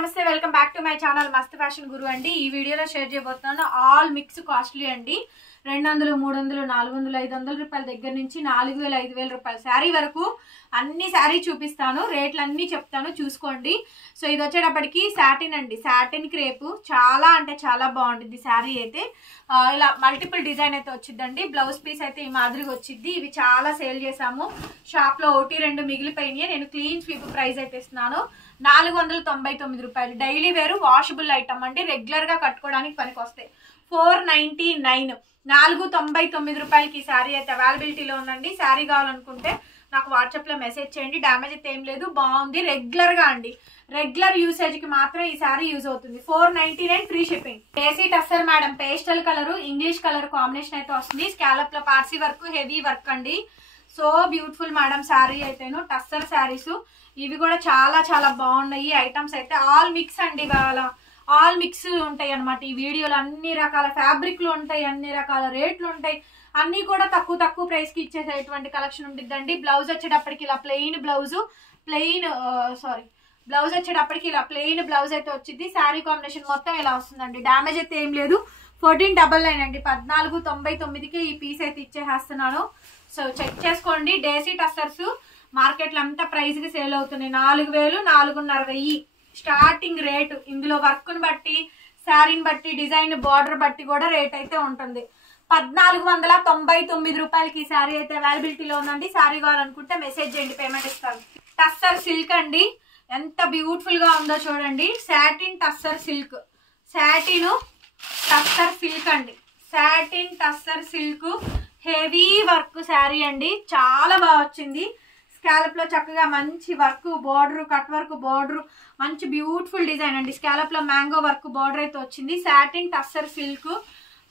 నమస్తే welcome back to my channel మస్త్ fashion గురు అండి. ఈ వీడియోలో షేర్ చేయబోతున్నాను ఆల్ మిక్స్ కాస్ట్లీ అండి. 200, 300, 400, 500 రూపాయల దగ్గర నుంచి 4000, 5000 రూపాయల శారీ వరకు అన్ని శారీ చూపిస్తాను. రేట్లు అన్నీ చెప్తాను, చూసుకోండి. సో ఇది వచ్చేటప్పటికి సాటిన్ అండి, సాటిన్ క్రేపు. చాలా అంటే చాలా బాగుంటుంది శారీ అయితే. ఇలా మల్టిపుల్ డిజైన్ అయితే వచ్చిందండి. బ్లౌజ్ పీస్ అయితే ఈ మాదిరిగా వచ్చింది. ఇవి చాలా సేల్ చేసాము షాప్లో, 1-2 మిగిలిపోయినాయి. నేను క్లీన్ స్వీప్ ప్రైస్ అయితే ఇస్తున్నాను 499 రూపాయలు. డైలీ వేరు వాషబుల్ ఐటమ్ అండి, రెగ్యులర్ గా కట్టుకోవడానికి పనికి వస్తాయి. 499, 499 రూపాయలకి ఈ శారీ అయితే అవైలబిలిటీలో ఉందండి. శారీ కావాలనుకుంటే నాకు వాట్సాప్ లో మెసేజ్ చేయండి. డ్యామేజ్ అయితే ఏం లేదు, బాగుంది. రెగ్యులర్ గా అండి, రెగ్యులర్ యూసేజ్ కి మాత్రం ఈ శారీ యూజ్ అవుతుంది. 499 ఫ్రీ షిప్పింగ్. ఏసీ tussar madam, pastel colour English colour combination అయితే వస్తుంది. స్కాలప్ లో పార్సీ వర్క్, హెవీ వర్క్ అండి. సో బ్యూటిఫుల్ మేడం శారీ అయితేను. టస్సర్ శారీస్ ఇవి కూడా చాలా చాలా బాగున్నాయి. ఐటమ్స్ అయితే ఆల్ మిక్స్ అండి, ఇవాళ ఆల్ మిక్స్ ఉంటాయి అనమాట. ఈ వీడియోలో అన్ని రకాల ఫ్యాబ్రిక్లు ఉంటాయి, అన్ని రకాల రేట్లు ఉంటాయి. అన్ని కూడా తక్కువ ప్రైస్ కి ఇచ్చేసేటువంటి కలెక్షన్ ఉంటుందండి. బ్లౌజ్ వచ్చేటప్పటికి ఇలా ప్లెయిన్ బ్లౌజ్, బ్లౌజ్ వచ్చేటప్పటికి ఇలా ప్లెయిన్ బ్లౌజ్ అయితే వచ్చింది. శారీ కాంబినేషన్ మొత్తం ఇలా వస్తుందండి. డ్యామేజ్ అయితే ఏం లేదు. 1499 అండి, 1499కి ఈ పీస్ అయితే ఇచ్చేసేస్తున్నాను. సో చెక్ చేసుకోండి. డేసీ టస్సర్స్ మార్కెట్ లో అంతా ప్రైస్ కి సేల్ అవుతున్నాయి. 4000, 4500 స్టార్టింగ్ రేటు. ఇందులో వర్క్ ని బట్టి, శారీని బట్టి, డిజైన్, బార్డర్ బట్టి కూడా రేట్ అయితే ఉంటుంది. 1499 రూపాయలకి ఈ శారీ అయితే అవైలబిలిటీలో ఉందండి. శారీ కావాలనుకుంటే మెసేజ్ చేయండి, పేమెంట్ ఇస్తాను. టస్సర్ సిల్క్ అండి, ఎంత బ్యూటిఫుల్ గా ఉందో చూడండి. Satin tussar silk, satin tussar silk అండి, satin tussar silk heavy work sari అండి. చాలా బాగా వచ్చింది. స్కాలప్ లో చక్కగా మంచి work, border, cut work border, మంచి బ్యూటిఫుల్ డిజైన్ అండి. స్కాలప్ లో మ్యాంగో వర్క్ బార్డర్ అయితే వచ్చింది. Satin tussar silk.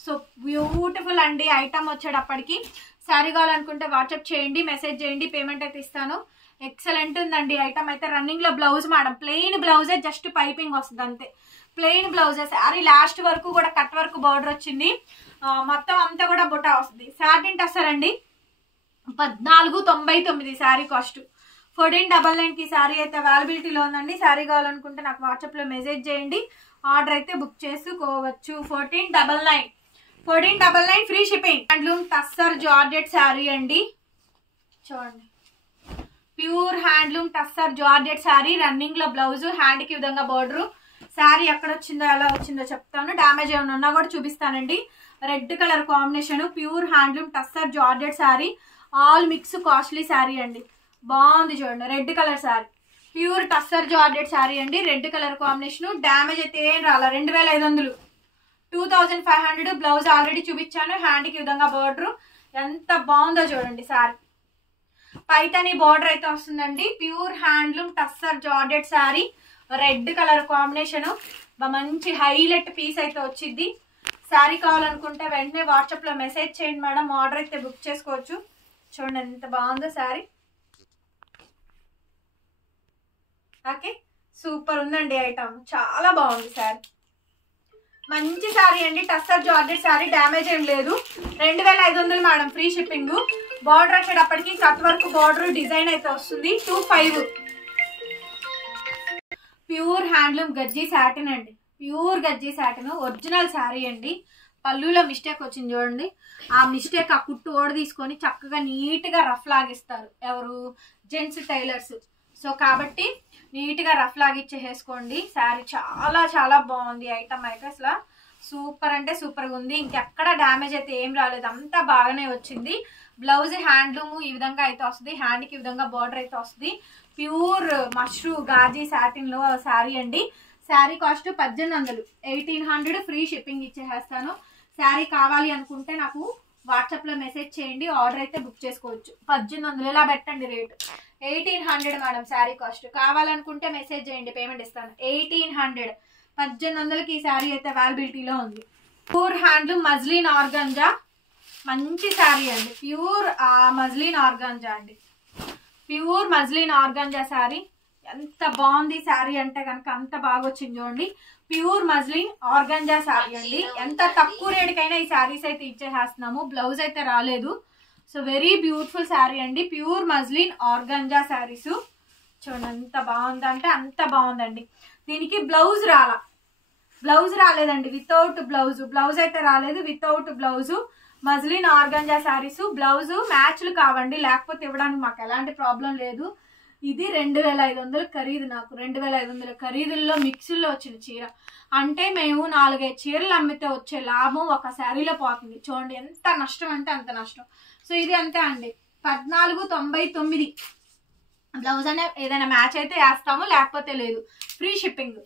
So beautiful అండి ఐటమ్ వచ్చేటప్పటికి. శారీ కావాలనుకుంటే వాట్సాప్ చేయండి, మెసేజ్ చేయండి, పేమెంట్ అయితే ఇస్తాను. ఎక్సలెంట్ ఉందండి ఐటమ్ అయితే. రన్నింగ్ లో బ్లౌజ్ మేడం, ప్లెయిన్ బ్లౌజే, జస్ట్ పైపింగ్ వస్తుంది అంతే. ప్లెయిన్ బ్లౌజే. శారీ లాస్ట్ వరకు కూడా కట్ వర్క్ బార్డర్ వచ్చింది. మొత్తం అంతా కూడా బుటా వస్తుంది. సాటిన్ టస్సర్ అండి, 1499 శారీ కాస్ట్. 1499కి శారీ అయితే అవైలబిలిటీలో ఉందండి. శారీ కావాలనుకుంటే నాకు వాట్సాప్ లో మెసేజ్ చేయండి, ఆర్డర్ అయితే బుక్ చేసుకోవచ్చు. 1499 free shipping. Handloom tussar georgette sari అండి, చూడండి. Pure handloom tussar georgette sari. Running లో బ్లౌజ్, హ్యాండ్ కి విధంగా బార్డర్. శారీ ఎక్కడ వచ్చిందో ఎలా వచ్చిందో చెప్తాను. డ్యామేజ్ ఏమైనా ఉన్నా కూడా చూపిస్తానండి. Red colour combination, pure handloom tussar georgette sari. All mix costly sari అండి, బాగుంది చూడండి. Red colour sari, pure tussar georgette sari అండి. Red colour combination. డ్యామేజ్ అయితే ఏం రాలా. 2500, 2500. బ్లౌజ్ ఆల్రెడీ చూపించాను. హ్యాండ్ కి విధంగా బార్డర్ ఎంత బాగుందో చూడండి. శారీ పైతని బార్డర్ అయితే వస్తుందండి. Pure handloom tussar georgette sari, red colour combination. మంచి హైలైట్ పీస్ అయితే వచ్చింది. శారీ కావాలనుకుంటే వెంటనే వాట్సాప్ లో మెసేజ్ చేయండి మేడం, ఆర్డర్ అయితే బుక్ చేసుకోవచ్చు. చూడండి ఎంత బాగుందో శారీ. ఓకే, సూపర్ ఉందండి ఐటమ్, చాలా బాగుంది శారీ. మంచి శారీ అండి, టస్సర్ జార్జెట్ శారీ. డ్యామేజ్ ఏం లేదు. 2500 మేడం, ఫ్రీ షిప్పింగ్. బార్డర్ వచ్చేటప్పటికి కట్ వర్క్ బార్డర్ డిజైన్ అయితే వస్తుంది. 25. ప్యూర్ హ్యాండ్లూమ్ గజ్జీ సాటిన్ అండి, ప్యూర్ గజ్జీ సాటిన్. ఒరిజినల్ శారీ అండి. పళ్ళులో మిస్టేక్ వచ్చింది చూడండి. ఆ మిస్టేక్, ఆ కుట్టు ఓడ తీసుకొని చక్కగా నీట్ గా రఫ్ లాగిస్తారు ఎవరు, జెంట్స్ టైలర్స్. సో కాబట్టి నీట్ గా రఫ్ లాగిచ్చేసుకోండి. శారీ చాలా చాలా బాగుంది ఐటమ్ అయితే. అసలు సూపర్ అంటే సూపర్ గా ఉంది. ఇంకెక్కడ డ్యామేజ్ అయితే ఏం రాలేదు, అంతా బాగానే వచ్చింది. బ్లౌజ్ హ్యాండ్లూమ్ ఈ విధంగా అయితే వస్తుంది. హ్యాండ్ కి ఈ విధంగా బార్డర్ అయితే వస్తుంది. ప్యూర్ మష్రూ గాజీ సాటిన్ లో శారీ అండి. శారీ కాస్ట్ 1800, 1800 ఫ్రీ షిప్పింగ్ ఇచ్చేస్తాను. శారీ కావాలి అనుకుంటే నాకు వాట్సాప్ లో మెసేజ్ చేయండి, ఆర్డర్ అయితే బుక్ చేసుకోవచ్చు. 1800 ఇలా పెట్టండి రేట్. 1800 madam sari cost. కావాలనుకుంటే మెసేజ్ చేయండి, పేమెంట్ ఇస్తాను. 1800, 1800కి ఈ శారీ అయితే అవైలబిలిటీలో ఉంది. ప్యూర్ హ్యాండ్లూమ్ మజ్లిన్ ఆర్గంజా, మంచి శారీ అండి. ప్యూర్ మజ్లిన్ ఆర్గంజా అండి, ప్యూర్ మజ్లిన్ ఆర్గంజా శారీ. ఎంత బాగుంది శారీ అంటే కనుక అంత బాగా వచ్చింది చూడండి. ప్యూర్ మజ్లిన్ ఆర్గంజా శారీ అండి. ఎంత తక్కువ రేటుకైనా ఈ శారీస్ అయితే ఇచ్చేసేస్తున్నాము. బ్లౌజ్ అయితే రాలేదు. సో వెరీ బ్యూటిఫుల్ శారీ అండి. Pure muslin organza saris. చూడండి ఎంత బాగుందంటే అంత బాగుందండి. దీనికి బ్లౌజ్ రాలేదండి, వితౌట్ బ్లౌజ్ అయితే రాలేదు, without blouse. Muslin organza saris, blouse మ్యాచ్లు కావండి, లేకపోతే ఇవ్వడానికి మాకు ఎలాంటి ప్రాబ్లం లేదు. ఇది 2500 ఖరీదు. నాకు 2500 ఖరీదుల్లో మిక్సుల్లో వచ్చిన చీర అంటే మేము 4-5 చీరలు అమ్మితే వచ్చే లాభం ఒక శారీలో పోతుంది. చూడండి ఎంత నష్టం అంటే అంత నష్టం. సో ఇది అంతే అండి, 1499. బ్లౌజ్ అనే ఏదైనా మ్యాచ్ అయితే వేస్తాము, లేకపోతే లేదు. ఫ్రీ షిప్పింగ్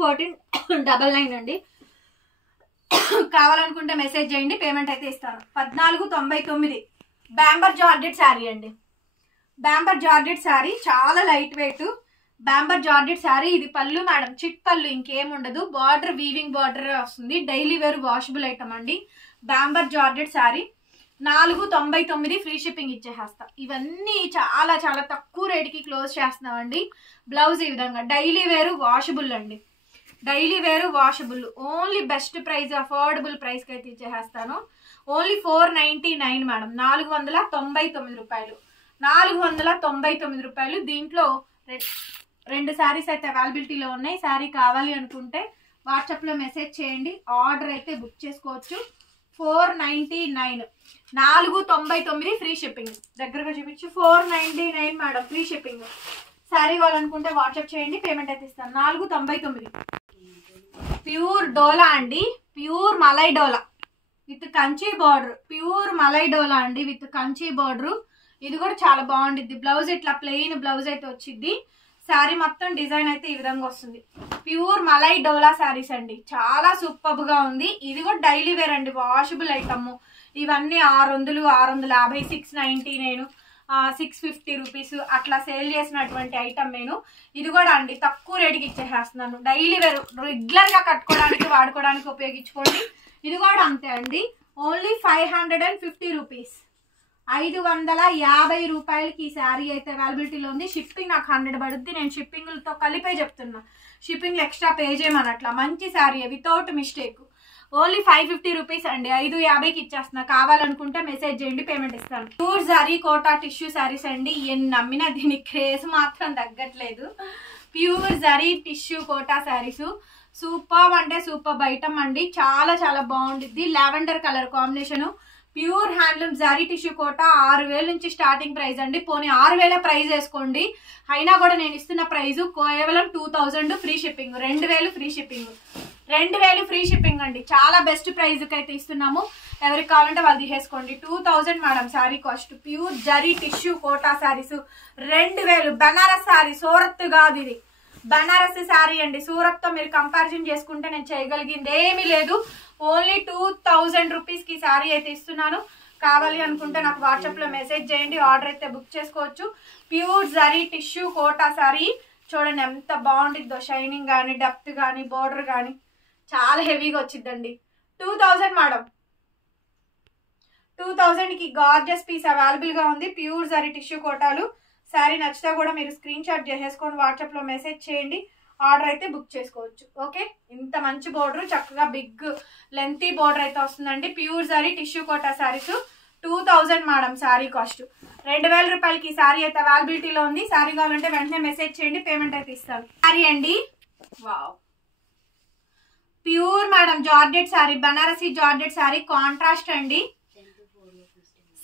1499 అండి. కావాలనుకుంటే మెసేజ్ చేయండి, పేమెంట్ అయితే ఇస్తాను. 1499. బ్యాంబర్ జార్జెట్ శారీ అండి. బ్యాంబర్ జార్జెట్ శారీ చాలా లైట్ వెయిట్. బ్యాంబర్ జార్జెట్ శారీ. ఇది పళ్ళు మేడం, చిట్ పళ్ళు, ఇంకేముండదు. బార్డర్ వీవింగ్ బార్డర్ వస్తుంది. డైలీ వేర్ వాషబుల్ ఐటమ్ అండి. బ్యాంబర్ జార్జెట్ శారీ 499 ఫ్రీ షిప్పింగ్ ఇచ్చేస్తా. ఇవన్నీ చాలా చాలా తక్కువ రేటుకి క్లోజ్ చేస్తున్నామండి. బ్లౌజ్ ఈ విధంగా డైలీ వేరు వాషబుల్ అండి. డైలీ వేరు washable. Only best price, affordable ప్రైస్కి అయితే ఇచ్చేస్తాను. ఓన్లీ 499 మేడం, 499 రూపాయలు. 499 రూపాయలు. దీంట్లో 2 శారీస్ అయితే అవైలబిలిటీలో ఉన్నాయి. శారీ కావాలి అనుకుంటే వాట్సాప్లో మెసేజ్ చేయండి, ఆర్డర్ అయితే బుక్ చేసుకోవచ్చు. 499, 499 ఫ్రీ షిప్పింగ్. దగ్గరగా చూపించు, 499 మేడం ఫ్రీ షిప్పింగ్. శారీ కావాలనుకుంటే వాట్సాప్ చేయండి, పేమెంట్ అయితే ఇస్తాను. 499. ప్యూర్ డోలా అండి, pure malai dola with Kanchi border. Pure malai dola అండి విత్ కంచి బార్డర్. ఇది కూడా చాలా బాగుండిద్ది. బ్లౌజ్ ఇట్లా ప్లెయిన్ బ్లౌజ్ అయితే వచ్చింది. శారీ మొత్తం డిజైన్ అయితే ఈ విధంగా వస్తుంది. ప్యూర్ మలై డోలా శారీస్ అండి, చాలా సూపర్ గా ఉంది. ఇది కూడా డైలీ వేర్ అండి, వాషబుల్ ఐటమ్. ఇవన్నీ 600, 650, 699, 650 రూపీస్ అట్లా సేల్ చేసినటువంటి ఐటమ్ నేను. ఇది కూడా అండి తక్కువ రేటుకి ఇచ్చేసేస్తున్నాను. డైలీ వేర్ రెగ్యులర్ గా కట్టుకోవడానికి వాడుకోవడానికి ఉపయోగించుకోండి. ఇది కూడా అంతే అండి, ఓన్లీ 550 రూపీస్. 550 రూపాయలకి ఈ శారీ అయితే అవైలబిలిటీలో ఉంది. షిప్పింగ్ నాకు 100 పడుద్ది, నేను షిప్పింగ్లతో కలిపే చెప్తున్నా. షిప్పింగ్ ఎక్స్ట్రా పే చేయమని అట్లా. మంచి sari without mistake. Only 550 rupees అండి, 550కి ఇచ్చేస్తున్నా. కావాలనుకుంటే మెసేజ్ చేయండి, పేమెంట్ ఇస్తాను. ప్యూర్ జరీ కోటా టిష్యూ శారీస్ అండి. ఎన్ని నమ్మినా దీని క్రేజ్ మాత్రం తగ్గట్లేదు. Pure zari tissue Kota saris super అంటే సూపర్ ఐటమ్ అండి. చాలా చాలా బాగుంటుంది. Lavender colour combination. Pure handloom zari tissue Kota 6000 నుంచి స్టార్టింగ్ ప్రైస్ అండి. పోనీ 6000 ప్రైస్ వేసుకోండి, అయినా కూడా నేను ఇస్తున్న ప్రైస్ కేవలం 2000 free shipping. 2000 free shipping. 2000 free shipping అండి. చాలా బెస్ట్ ప్రైస్కి అయితే ఇస్తున్నాము. ఎవరికి కావాలంటే వాళ్ళు తీసేసుకోండి. 2000 madam sari cost. Pure zari tissue Kota saris 2000. Banaras sari, Surat కాదు ఇది, బనారస్ శారీ అండి. సూరత్ తో మీరు కంపారిజన్ చేసుకుంటే నేను చేయగలిగింది ఏమీ లేదు. ఓన్లీ 2000 రూపీస్కి శారీ అయితే ఇస్తున్నాను. కావాలి అనుకుంటే నాకు వాట్సాప్లో మెసేజ్ చేయండి, ఆర్డర్ అయితే బుక్ చేసుకోవచ్చు. ప్యూర్ జరీ టిష్యూ కోటా శారీ చూడండి ఎంత బాగుంటుందో. షైనింగ్ కానీ, డెప్త్ కానీ, బోర్డర్ కానీ చాలా హెవీగా వచ్చిందండి. 2000 మేడం. 2000కి గార్జెస్ పీస్ అవైలబుల్గా ఉంది. ప్యూర్ జరీ టిష్యూ కోటాలు. శారీ నచ్చితే కూడా మీరు స్క్రీన్ షాట్ చేసేసుకొని వాట్సాప్లో మెసేజ్ చేయండి, ఆర్డర్ అయితే బుక్ చేసుకోవచ్చు. ఓకే, ఇంత మంచి బోర్డర్, చక్కగా బిగ్ లెంతీ బోర్డర్ అయితే వస్తుందండి. Pure zari tissue Kota saris 2000 madam sari cost. 2000 రూపాయలకి శారీ అయితే అవైలబిలిటీలో ఉంది. శారీ కావాలంటే వెంటనే మెసేజ్ చేయండి, పేమెంట్ అయితే ఇస్తాను. శారీ అండి, wow, pure madam georgette sari, Banarasi georgette sari. Contrast అండి,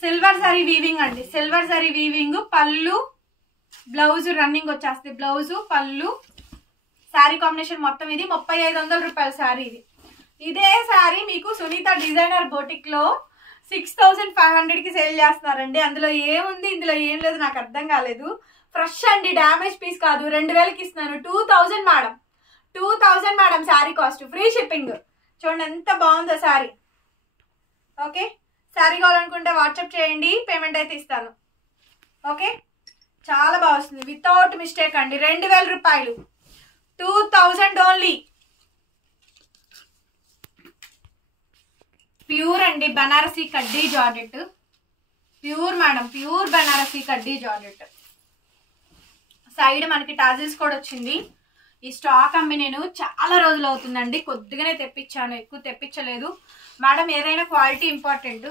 సిల్వర్ జరీ వీవింగ్ అండి. Silver zari weaving. పళ్ళు బ్లౌజ్ రన్నింగ్ వచ్చేస్తుంది. బ్లౌజ్ పళ్ళు శారీ కాంబినేషన్ మొత్తం. ఇది 3500 రూపాయల శారీ. ఇదే శారీ మీకు సునీత డిజైనర్ బోటిక్ లో 6500కి సేల్ చేస్తున్నారండి. అందులో ఏముంది, ఇందులో ఏం లేదు, నాకు అర్థం కాలేదు. ఫ్రెష్ అండి, డ్యామేజ్ పీస్ కాదు. 2000కి ఇస్తున్నాను. 2000 madam, 2000 madam sari cost. Free shipping. చూడండి ఎంత బాగుందో శారీ. ఓకే, శారీ కావాలనుకుంటే వాట్సాప్ చేయండి, పేమెంట్ అయితే ఇస్తాను. ఓకే, చాలా బాగా వస్తుంది వితౌట్ మిస్టేక్ అండి. 2000 రూపాయలు, 2000 ఓన్లీ. ప్యూర్ అండి బనారసి కడ్డీ georgette. Pure madam, pure Banarasi కడ్డీ జార్జెట్. సైడ్ మనకి టాజిల్స్ కూడా వచ్చింది. ఈ స్టాక్ అమ్మి నేను చాలా రోజులు అవుతుందండి, కొద్దిగానే తెప్పించాను, ఎక్కువ తెప్పించలేదు మేడం. ఏదైనా క్వాలిటీ ఇంపార్టెంట్.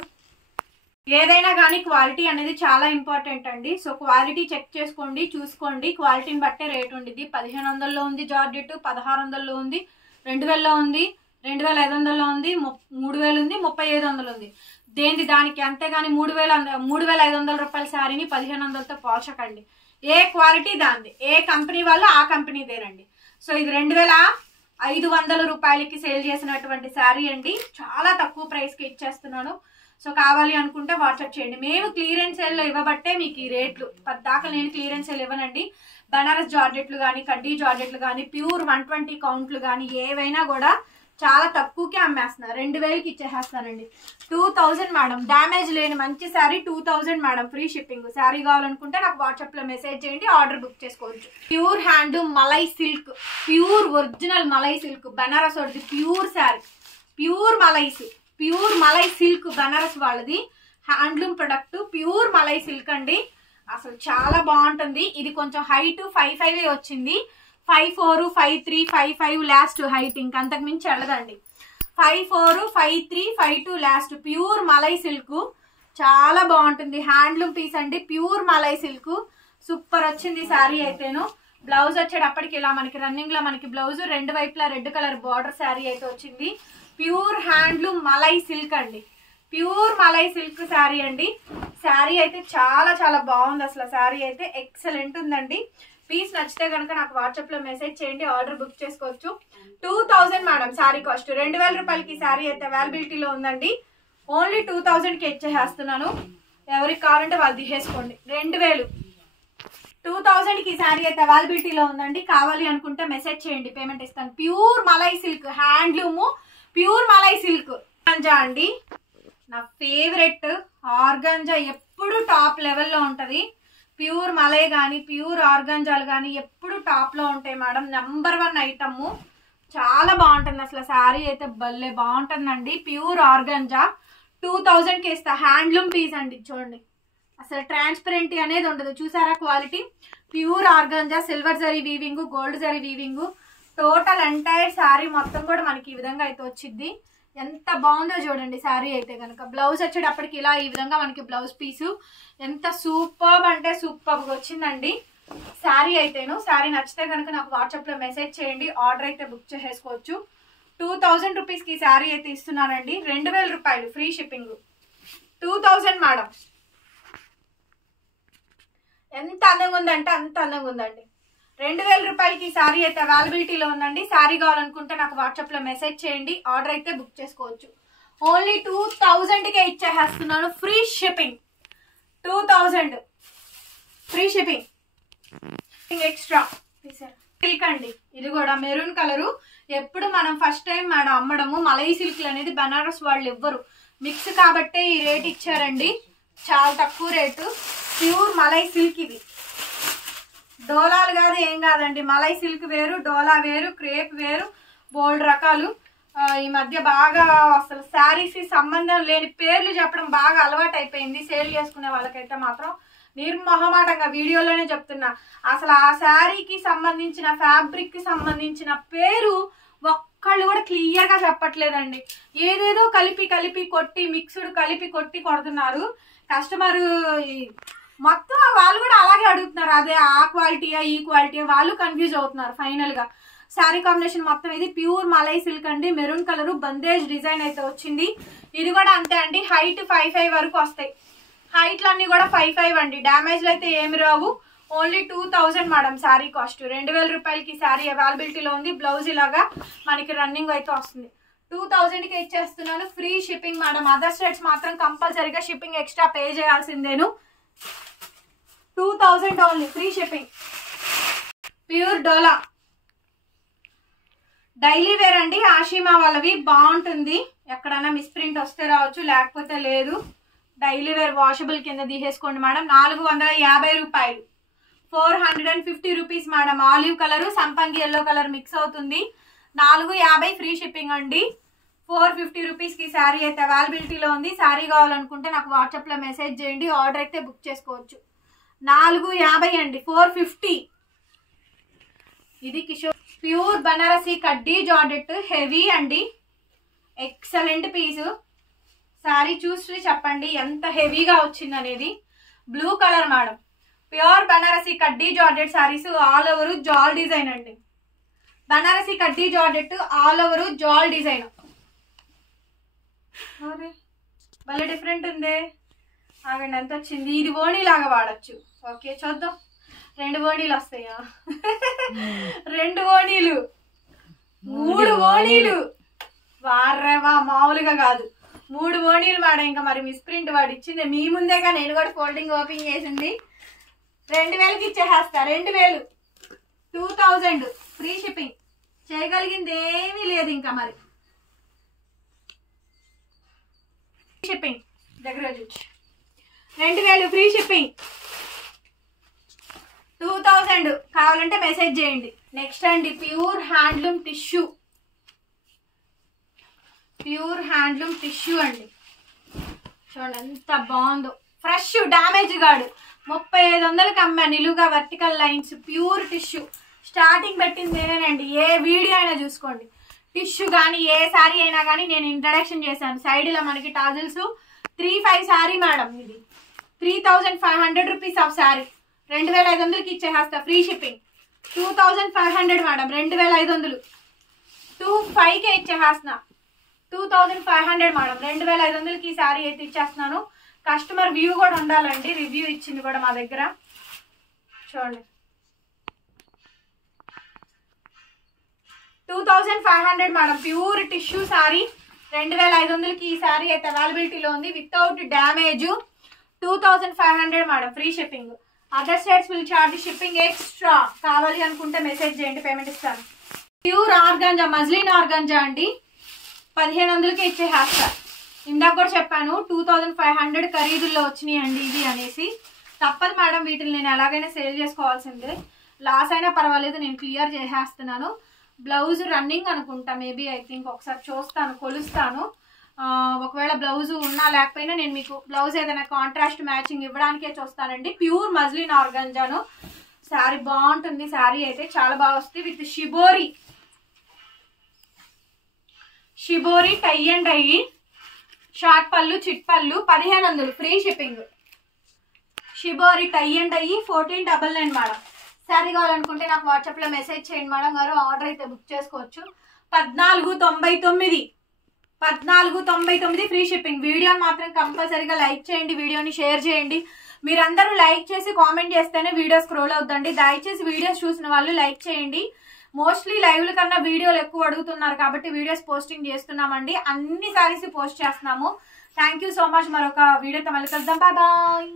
ఏదైనా కానీ క్వాలిటీ అనేది చాలా ఇంపార్టెంట్ అండి. సో క్వాలిటీ చెక్ చేసుకోండి, చూసుకోండి. క్వాలిటీని బట్టే రేట్ ఉండిద్ది. 1500లో ఉంది జార్జెట్, 1600లో ఉంది, 2000లో ఉంది, 2500లో ఉంది, 3000 ఉంది, 3500 ఉంది. దేనిది దానికి. అంతేగాని 3500 రూపాయల శారీని 1500తో పోల్చకండి. ఏ క్వాలిటీ దాంది, ఏ కంపెనీ వాళ్ళు ఆ కంపెనీదేనండి. సో ఇది 2500 రూపాయలకి సేల్ చేసినటువంటి శారీ అండి. చాలా తక్కువ ప్రైస్కి ఇచ్చేస్తున్నాను. సో కావాలి అనుకుంటే వాట్సాప్ చేయండి. మేము క్లియరెన్స్ సేల్లో ఇవ్వబట్టే మీకు ఈ రేట్లు. పద్దాకా నేను క్లియరెన్స్ సేల్ ఇవ్వనండి. బనారస్ జార్జెట్లు కానీ, కడ్డీ జార్జెట్లు కానీ, ప్యూర్ 120 కౌంట్లు కానీ ఏవైనా కూడా చాలా తక్కువకే అమ్మేస్తున్నారు. 2000కి ఇచ్చేసేస్తానండి. 2000 మేడం, డ్యామేజ్ లేని మంచి sari 2000 madam, free shipping. Sari కావాలనుకుంటే నాకు వాట్సాప్లో మెసేజ్ చేయండి, ఆర్డర్ బుక్ చేసుకోవచ్చు. Pure hand malai silk, pure original malai silk, Banaras వాడిది pure sari, pure malai silk, Banaras వాళ్ళది handloom product, pure malai silk అండి. అసలు చాలా బాగుంటుంది. ఇది కొంచెం హైట్ 5'5" వచ్చింది. 5'4", 5'3", 5'5" లాస్ట్ హైట్, ఇంకంతకు మించి వెళ్ళదండి. 5'4", 5'3", 5'2" లాస్ట్. ప్యూర్ మలై సిల్క్, చాలా బాగుంటుంది. హ్యాండ్లూమ్ పీస్ అండి, ప్యూర్ మలై సిల్క్. సూపర్ వచ్చింది శారీ అయితేను. బ్లౌజ్ వచ్చేటప్పటికి ఇలా మనకి రన్నింగ్ లో మనకి బ్లౌజ్ 2 వైపులా రెడ్ కలర్ బార్డర్ శారీ అయితే వచ్చింది. ప్యూర్ హ్యాండ్లూమ్ మలై సిల్క్ అండి, ప్యూర్ మలై సిల్క్ శారీ అండి. శారీ అయితే చాలా చాలా బాగుంది. అసలు శారీ అయితే ఎక్సలెంట్ ఉందండి. పీస్ నచ్చితే కనుక నాకు వాట్సాప్ లో మెసేజ్ చేయండి, ఆర్డర్ బుక్ చేసుకోవచ్చు. 2000 మేడం శారీ కాస్ట్. 2000 రూపాయలకి శారీ అయితే అవైలబిలిటీలో ఉందండి. ఓన్లీ 2000కి ఇచ్చేస్తున్నాను. ఎవరికి కావాలంటే వాళ్ళు తీసేసుకోండి. 2000కి శారీ అయితే అవైలబిలిటీలో ఉందండి. కావాలి అనుకుంటే మెసేజ్ చేయండి, పేమెంట్ ఇస్తాను. Pure malai silk handloom, pure malai silk. Organza అండి, నా ఫేవరెట్. ఆర్గంజా ఎప్పుడు టాప్ లెవెల్లో ఉంటది. ప్యూర్ మలై కానీ, ప్యూర్ ఆర్గంజాలు కానీ ఎప్పుడు టాప్ లో ఉంటాయి మేడం. Number 1 item. చాలా బాగుంటుంది అసలు శారీ అయితే, భలే బాగుంటుందండి. ప్యూర్ ఆర్గంజా 2000కి ఇస్తా. హ్యాండ్లూమ్ పీస్ అండి, చూడండి అసలు ట్రాన్స్పరెంట్ అనేది ఉండదు. చూసారా quality. Pure organza, silver zari weaving, gold zari weaving. Total entire sari మొత్తం కూడా మనకి ఈ విధంగా అయితే వచ్చింది. ఎంత బాగుందో చూడండి శారీ అయితే కనుక. బ్లౌజ్ వచ్చేటప్పటికి ఇలా ఈ విధంగా మనకి బ్లౌజ్ పీసు ఎంత సూపర్ అంటే సూపర్ వచ్చిందండి శారీ అయితేను. శారీ నచ్చితే కనుక నాకు వాట్సాప్ లో మెసేజ్ చేయండి, ఆర్డర్ అయితే బుక్ చేసేసుకోవచ్చు. 2000 రూపీస్కి శారీ అయితే ఇస్తున్నానండి. 2000 రూపాయలు ఫ్రీ షిప్పింగ్. 2000 మేడం. ఎంత అందంగా ఉందంటే అంత అందంగా ఉందండి. 2000 రూపాయలకి శారీ అయితే అవైలబిలిటీలో ఉందండి. శారీ కావాలనుకుంటే నాకు వాట్సాప్ లో మెసేజ్ చేయండి, ఆర్డర్ అయితే బుక్ చేసుకోవచ్చు. ఓన్లీ 2000కే ఇచ్చేస్తున్నాను, free shipping. 2000 free shipping extra. Silk అండి, ఇది కూడా మెరూన్ కలరు. ఎప్పుడు మనం ఫస్ట్ టైం మేడం అమ్మడము. మలై సిల్క్ అనేది బనారస్ వాళ్ళు ఇవ్వరు, మిక్స్ కాబట్టే ఈ రేట్ ఇచ్చారండి. చాలా తక్కువ రేటు. Pure malai silk. ఇది డోలాలు కాదు, ఏం కాదండి. మలై సిల్క్ వేరు, డోలా వేరు, క్రేప్ వేరు, బోల్డ్ రకాలు. ఈ మధ్య బాగా అసలు శారీస్ సంబంధం లేని పేర్లు చెప్పడం బాగా అలవాటు అయిపోయింది. సేల్ చేసుకునే వాళ్ళకైతే మాత్రం నిర్మోహమాటంగా వీడియోలోనే చెప్తున్నా. అసలు ఆ శారీకి సంబంధించిన, ఫ్యాబ్రిక్ కి సంబంధించిన పేరు ఒక్కళ్ళు కూడా క్లియర్ గా చెప్పట్లేదండి. ఏదేదో కలిపి కొట్టి, మిక్స్డ్ కలిపి కొట్టి కొడుతున్నారు. కస్టమర్ మొత్తం వాళ్ళు కూడా అలాగే అడుగుతున్నారు. అదే ఆ క్వాలిటీయా ఈ క్వాలిటీయా, వాళ్ళు కన్ఫ్యూజ్ అవుతున్నారు ఫైనల్ గా. శారీ కాంబినేషన్ మొత్తం ఇది ప్యూర్ మలై సిల్క్ అండి. మెరూన్ కలర్ బందేజ్ డిజైన్ అయితే వచ్చింది. ఇది కూడా అంతే అండి. హైట్ 5'5" వరకు వస్తాయి. హైట్లు అన్ని కూడా 5'5" అండి. డ్యామేజ్లు అయితే ఏమి రావు. Only 2000 madam sari cost. 2000 రూపాయలకి శారీ అవైలబిలిటీలో ఉంది. బ్లౌజ్ ఇలాగా మనకి రన్నింగ్ అయితే వస్తుంది. 2000కి ఇచ్చేస్తున్నాను, free shipping madam. Other states మాత్రం కంపల్సరీగా షిప్పింగ్ ఎక్స్ట్రా పే చేయాల్సిందేను. 2000 only, free shipping. Pure dola daily wear అండి. ఆషిమా వాళ్ళవి బాగుంటుంది. ఎక్కడైనా మిస్ప్రింట్ వస్తే రావచ్చు, లేకపోతే లేదు. డైలీ వేర్ వాషబుల్ కింద తీసేసుకోండి మేడం. 450 రూపాయలు, 450 రూపీస్ మేడం. ఆలివ్ కలర్, సంపంగి ఎల్లో కలర్ మిక్స్ అవుతుంది. 450 ఫ్రీ షిప్పింగ్ అండి. 450 రూపీస్కి శారీ అయితే అవైలబిలిటీలో ఉంది. శారీ కావాలనుకుంటే నాకు వాట్సాప్లో మెసేజ్ చేయండి, ఆర్డర్ అయితే బుక్ చేసుకోవచ్చు. 450 అండి, 450. ఇది కిషోర్ ప్యూర్ బనారసి కడ్డీ జార్జెట్, హెవీ అండి. Excellent piece. శారీ చూసి చెప్పండి ఎంత హెవీగా వచ్చింది అనేది. Blue colour madam, pure Banarasi కడ్డీ జార్జెట్ శారీస్, ఆల్ ఓవర్ జాల్ డిజైన్ అండి. బనారసి కడ్డీ జార్జెట్ ఆల్ ఓవర్ జాల్ డిజైన్. భలే డిఫరెంట్ ఉంది. ఆగండి ఎంత వచ్చింది. ఇది ఓణీ లాగా వాడచ్చు. ఓకే చూద్దాం. 2 ఓణీలు వస్తాయా? 2 ఓణీలు, 3 ఓణీలు. వారేవా మామూలుగా కాదు. 3 ఓణీలు మేడం. ఇంకా మరి మిస్ ప్రింట్ వాడు ఇచ్చింది మీ ముందేగా, నేను కూడా ఫోల్డింగ్ ఓపెన్ చేసింది. 2000కి ఇచ్చేస్తా. 2000, 2000 ఫ్రీ షిప్పింగ్. చేయగలిగింది ఏమీ లేదు ఇంకా. మరి షిప్పింగ్ దగ్గర చూచి 2000 ఫ్రీ షిప్పింగ్. 2000 కావాలంటే మెసేజ్ చేయండి. నెక్స్ట్ అండి pure handloom tissue. Pure handloom tissue అండి. చూడండి ఎంత బాగుందో. ఫ్రెష్, డ్యామేజ్ కాడు. 3500కి అమ్మా. నిలువుగా vertical lines, pure tissue. Starting పెట్టింది నేనేనండి. ఏ వీడియో అయినా చూసుకోండి. టిష్యూ కానీ ఏ శారీ అయినా కానీ నేను ఇంట్రడక్షన్ చేశాను. సైడ్ ఇలా మనకి టాజిల్స్. 35 శారీ మేడం. ఇది 3500 రూపీస్ ఆఫ్ శారీ. 2500కి ఇచ్చేస్తా ఫ్రీ షిప్పింగ్. 2500 మేడం. 2500, 25కే ఇచ్చేస్తున్నా. 2500 మేడం. 2500కి ఈ శారీ అయితే ఇచ్చేస్తున్నాను. కస్టమర్ వ్యూ కూడా ఉండాలండి. రివ్యూ ఇచ్చింది కూడా మా దగ్గర. చూడండి 2500 మేడం. Pure tissue sari. 2500కి ఈ శారీ అయితే అవైలబిలిటీలో ఉంది. Without damage. 2500 madam. Free shipping. Other states will charge shipping extra. కావాలి అనుకుంటే మెసేజ్ చేయండి, పేమెంట్ ఇస్తాను. ప్యూర్ ఆర్గాంజా, మజ్లిన్ ఆర్గాంజా అండి. 1500కి ఇచ్చేస్తా. ఇందాక కూడా చెప్పాను 2500 ఖరీదుల్లో వచ్చినాయి అండి ఇది అనేసి. తప్పదు మేడం, వీటిని నేను ఎలాగైనా సేల్ చేసుకోవాల్సిందే. లాస్ అయినా పర్వాలేదు, నేను క్లియర్ చేసేస్తున్నాను. బ్లౌజ్ రన్నింగ్ అనుకుంటా, మేబీ ఐ థింక్. ఒకసారి చూస్తాను, కొలుస్తాను. ఒకవేళ బ్లౌజ్ ఉన్నా లేకపోయినా నేను మీకు బ్లౌజ్ ఏదైనా కాంట్రాస్ట్ మ్యాచింగ్ ఇవ్వడానికే చూస్తానండి. Pure muslin ఆర్గాంజాను. శారీ బాగుంటుంది. శారీ అయితే చాలా బాగా వస్తుంది. With shibori, shibori tie and dye, short పళ్ళు, చిట్ పళ్ళు. 1500 free shipping. Shibori tie and dye 1499 madam. Sari కావాలనుకుంటే నాకు వాట్సాప్లో మెసేజ్ చేయండి మేడం గారు. ఆర్డర్ అయితే బుక్ చేసుకోవచ్చు. 1499, 1499 ఫ్రీ షిప్పింగ్. వీడియోని మాత్రం కంపల్సరీగా లైక్ చేయండి, వీడియోని షేర్ చేయండి. మీరందరూ లైక్ చేసి కామెంట్ చేస్తేనే వీడియో స్క్రోల్ అవుతుందండి. దయచేసి వీడియోస్ చూసిన వాళ్ళు లైక్ చేయండి. మోస్ట్లీ లైవ్ల కన్నా వీడియోలు ఎక్కువ అడుగుతున్నారు కాబట్టి వీడియోస్ పోస్టింగ్ చేస్తున్నామండి. అన్ని సారీస్ పోస్ట్ చేస్తున్నాము. Thank you so much. మరొక వీడియోతో మళ్ళీ కలుద్దాం. Bye bye.